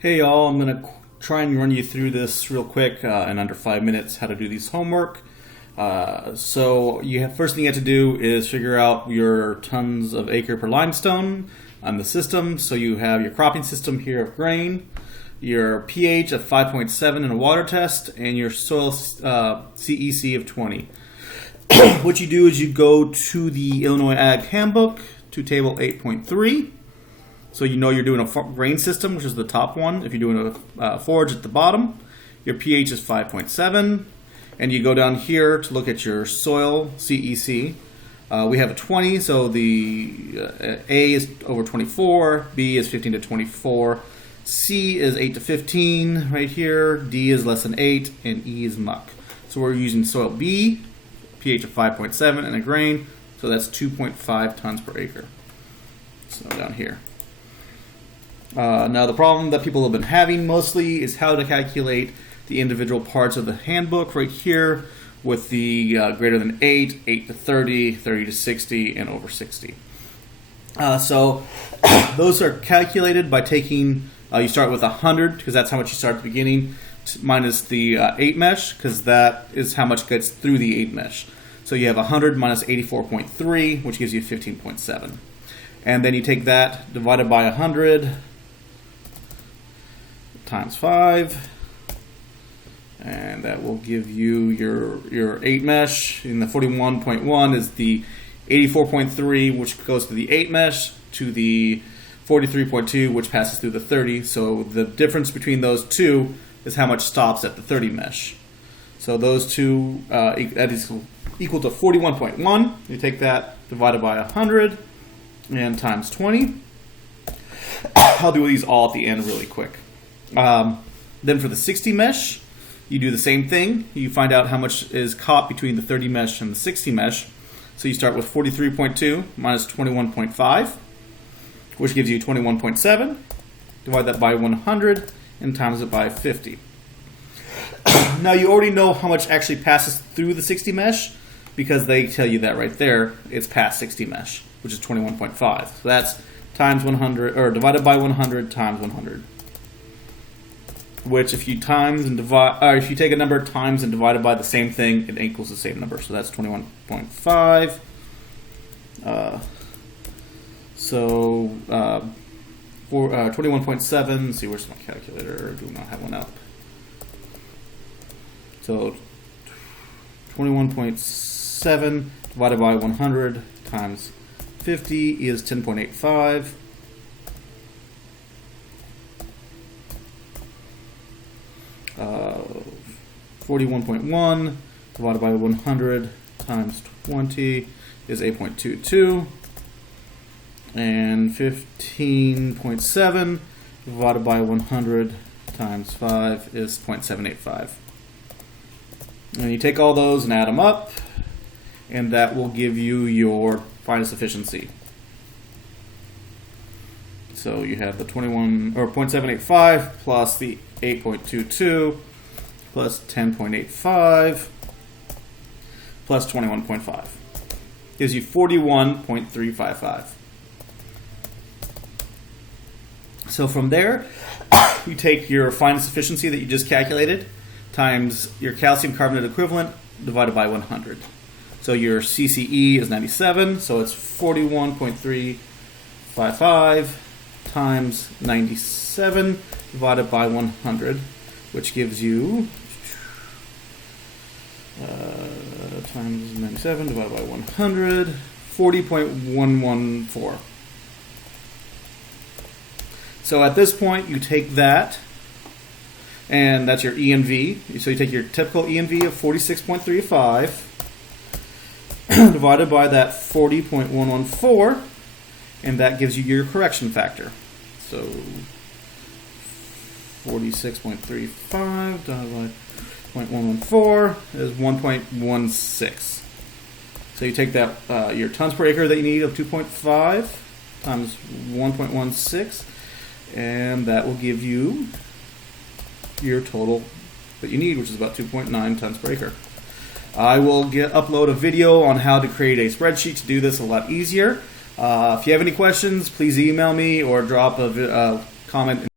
Hey y'all, I'm going to try and run you through this real quick in under 5 minutes, how to do these homework. First thing you have to do is figure out your tons of acre per limestone on the system. So you have your cropping system here of grain, your pH of 5.7 in a water test, and your soil CEC of 20. What you do is you go to the Illinois Ag Handbook to table 8.3. So you know you're doing a grain system, which is the top one. If you're doing a forage at the bottom, your pH is 5.7. And you go down here to look at your soil CEC. We have a 20, so the A is over 24, B is 15 to 24, C is 8 to 15 right here, D is less than 8, and E is muck. So we're using soil B, pH of 5.7, and a grain, so that's 2.5 tons per acre. So down here. Now the problem that people have been having mostly is how to calculate the individual parts of the handbook right here with the greater than 8, 8 to 30, 30 to 60, and over 60. So those are calculated by taking, you start with 100 because that's how much you start at the beginning, minus the 8 mesh because that is how much gets through the 8 mesh. So you have 100 minus 84.3, which gives you 15.7. And then you take that divided by 100 times 5, and that will give you your 8 mesh. In the 41.1 is the 84.3, which goes to the 8 mesh, to the 43.2, which passes through the 30. So the difference between those two is how much stops at the 30 mesh. So those two, that is equal to 41.1. You take that divided by 100 and times 20. I'll do these all at the end really quick. Then for the 60 mesh, you do the same thing. You find out how much is caught between the 30 mesh and the 60 mesh. So you start with 43.2 minus 21.5, which gives you 21.7. Divide that by 100 and times it by 50. Now you already know how much actually passes through the 60 mesh because they tell you that right there. It's past 60 mesh, which is 21.5. So that's times 100, or divided by 100 times 100. Which if you times and divide, or if you take a number times and divide it by the same thing, it equals the same number. So that's 21.5. 21.7. Let's see, where's my calculator? Do not have one up. So 21.7 divided by 100 times 50 is 10.85. 41.1 divided by 100 times 20 is 8.22, and 15.7 divided by 100 times 5 is 0.785. And you take all those and add them up, and that will give you your finest efficiency. So you have the 0.785 plus the 8.22 plus 10.85 plus 21.5 gives you 41.355. So from there, you take your finest efficiency that you just calculated times your calcium carbonate equivalent divided by 100. So your CCE is 97, so it's 41.355 times 97 divided by 100, which gives you times 97 divided by 100, 40.114. So at this point, you take that, and that's your ENV. So you take your typical ENV of 46.35 divided by that 40.114, and that gives you your correction factor. So 46.35 divided by 0.114 is 1.16. So you take that your tons per acre that you need of 2.5 times 1.16, and that will give you your total that you need, which is about 2.9 tons per acre. I will upload a video on how to create a spreadsheet to do this a lot easier. If you have any questions, please email me or drop a comment